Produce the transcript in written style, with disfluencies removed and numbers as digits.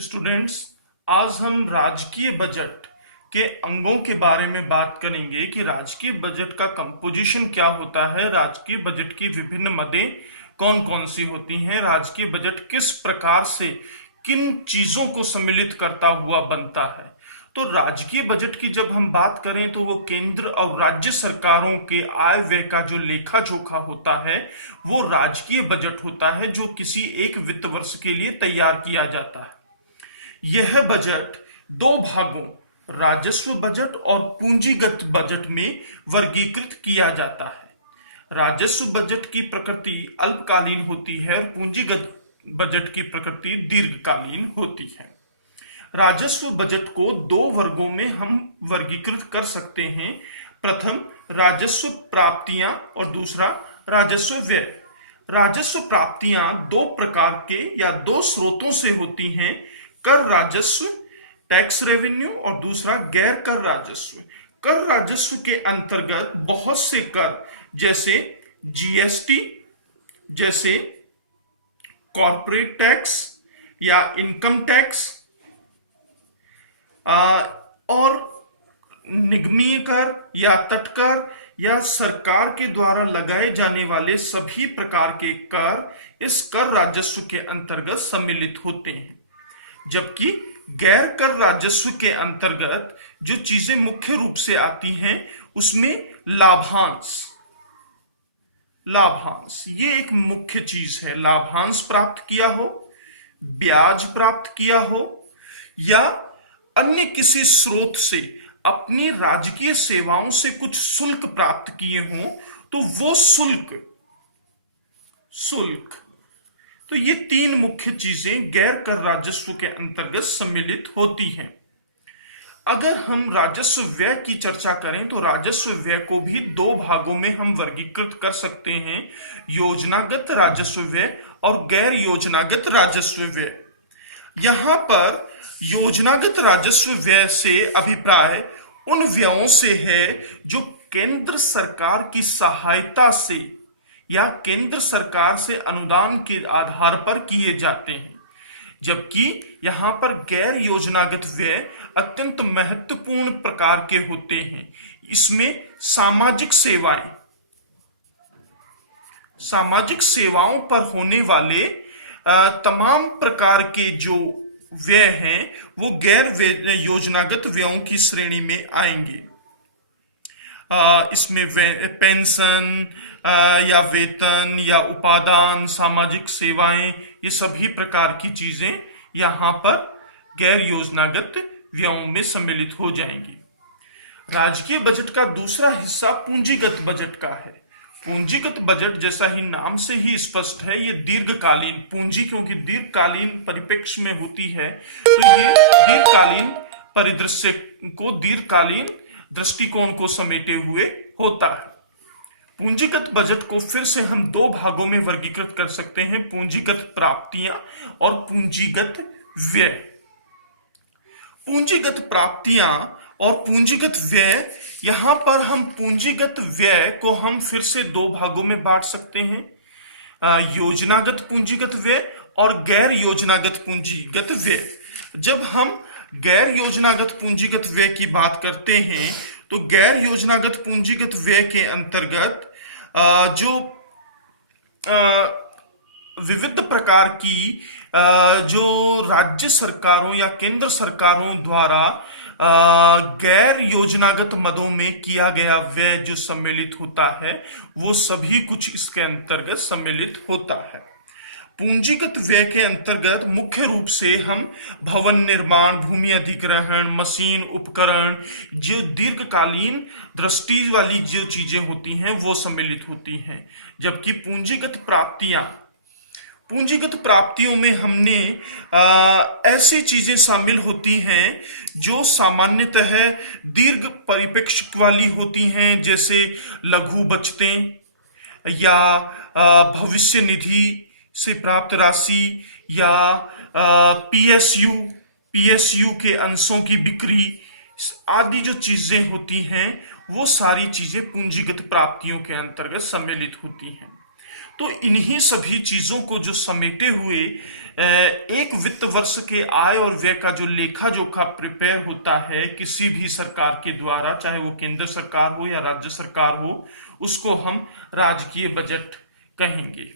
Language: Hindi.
स्टूडेंट्स, आज हम राजकीय बजट के अंगों के बारे में बात करेंगे कि राजकीय बजट का कंपोजिशन क्या होता है। राजकीय बजट की विभिन्न मदें कौन कौन सी होती हैं, राजकीय बजट किस प्रकार से किन चीजों को सम्मिलित करता हुआ बनता है। तो राजकीय बजट की जब हम बात करें तो वो केंद्र और राज्य सरकारों के आय व्यय का जो लेखा जोखा होता है वो राजकीय बजट होता है, जो किसी एक वित्त वर्ष के लिए तैयार किया जाता है। यह बजट दो भागों राजस्व बजट और पूंजीगत बजट में वर्गीकृत किया जाता है। राजस्व बजट की प्रकृति अल्पकालीन होती है और पूंजीगत बजट की प्रकृति दीर्घकालीन होती है। राजस्व बजट को दो वर्गों में हम वर्गीकृत कर सकते हैं। प्रथम राजस्व प्राप्तियां और दूसरा राजस्व व्यय। राजस्व प्राप्तियां दो प्रकार के या दो स्रोतों से होती हैं, कर राजस्व टैक्स रेवेन्यू और दूसरा गैर कर राजस्व। कर राजस्व के अंतर्गत बहुत से कर जैसे जीएसटी, जैसे कॉर्पोरेट टैक्स या इनकम टैक्स और निगमीय कर या तटकर या सरकार के द्वारा लगाए जाने वाले सभी प्रकार के कर इस कर राजस्व के अंतर्गत सम्मिलित होते हैं। जबकि गैर कर राजस्व के अंतर्गत जो चीजें मुख्य रूप से आती हैं उसमें लाभांश ये एक मुख्य चीज है। लाभांश प्राप्त किया हो, ब्याज प्राप्त किया हो या अन्य किसी स्रोत से अपनी राजकीय सेवाओं से कुछ शुल्क प्राप्त किए हों तो वो शुल्क तो ये तीन मुख्य चीजें गैर कर राजस्व के अंतर्गत सम्मिलित होती हैं। अगर हम राजस्व व्यय की चर्चा करें तो राजस्व व्यय को भी दो भागों में हम वर्गीकृत कर सकते हैं, योजनागत राजस्व व्यय और गैर योजनागत राजस्व व्यय। यहां पर योजनागत राजस्व व्यय से अभिप्राय उन व्ययों से है जो केंद्र सरकार की सहायता से या केंद्र सरकार से अनुदान के आधार पर किए जाते हैं। जबकि यहां पर गैर योजनागत व्यय अत्यंत महत्वपूर्ण प्रकार के होते हैं। इसमें सामाजिक सेवाओं पर होने वाले तमाम प्रकार के जो व्यय हैं वो गैर योजनागत व्ययों की श्रेणी में आएंगे। इसमें पेंशन या वेतन या उपादान, सामाजिक सेवाएं, ये सभी प्रकार की चीजें यहां पर गैर योजनागत व्ययों में सम्मिलित हो जाएंगी। राजकीय बजट का दूसरा हिस्सा पूंजीगत बजट का है। पूंजीगत बजट जैसा ही नाम से ही स्पष्ट है, ये दीर्घकालीन पूंजी क्योंकि दीर्घकालीन परिप्रेक्ष्य में होती है तो ये दीर्घकालीन परिदृश्य को, दीर्घकालीन दृष्टिकोण को समेटे हुए होता है। पूंजीगत बजट को फिर से हम दो भागों में वर्गीकृत कर सकते हैं, पूंजीगत प्राप्तियां और पूंजीगत व्यय। पूंजीगत प्राप्तियां और पूंजीगत व्यय, यहां पर हम पूंजीगत व्यय को हम फिर से दो भागों में बांट सकते हैं, योजनागत पूंजीगत व्यय और गैर योजनागत पूंजीगत व्यय। जब हम गैर योजनागत पूंजीगत व्यय की बात करते हैं तो गैर योजनागत पूंजीगत व्यय के अंतर्गत जो विविध प्रकार की जो राज्य सरकारों या केंद्र सरकारों द्वारा गैर योजनागत मदों में किया गया व्यय जो सम्मिलित होता है वो सभी कुछ इसके अंतर्गत सम्मिलित होता है। पूंजीगत व्यय के अंतर्गत मुख्य रूप से हम भवन निर्माण, भूमि अधिग्रहण, मशीन, उपकरण, जो दीर्घकालीन दृष्टि वाली जो चीजें होती हैं वो सम्मिलित होती हैं। जबकि पूंजीगत प्राप्तियों में हमने ऐसी चीजें शामिल होती हैं जो सामान्यतः दीर्घ परिप्रेक्ष्य वाली होती हैं, जैसे लघु बचतें या भविष्य निधि से प्राप्त राशि या पीएसयू के अंशों की बिक्री आदि जो चीजें होती हैं वो सारी चीजें पूंजीगत प्राप्तियों के अंतर्गत सम्मिलित होती हैं। तो इन्हीं सभी चीजों को जो समेटे हुए एक वित्त वर्ष के आय और व्यय का जो लेखा जोखा प्रिपेयर होता है किसी भी सरकार के द्वारा, चाहे वो केंद्र सरकार हो या राज्य सरकार हो, उसको हम राजकीय बजट कहेंगे।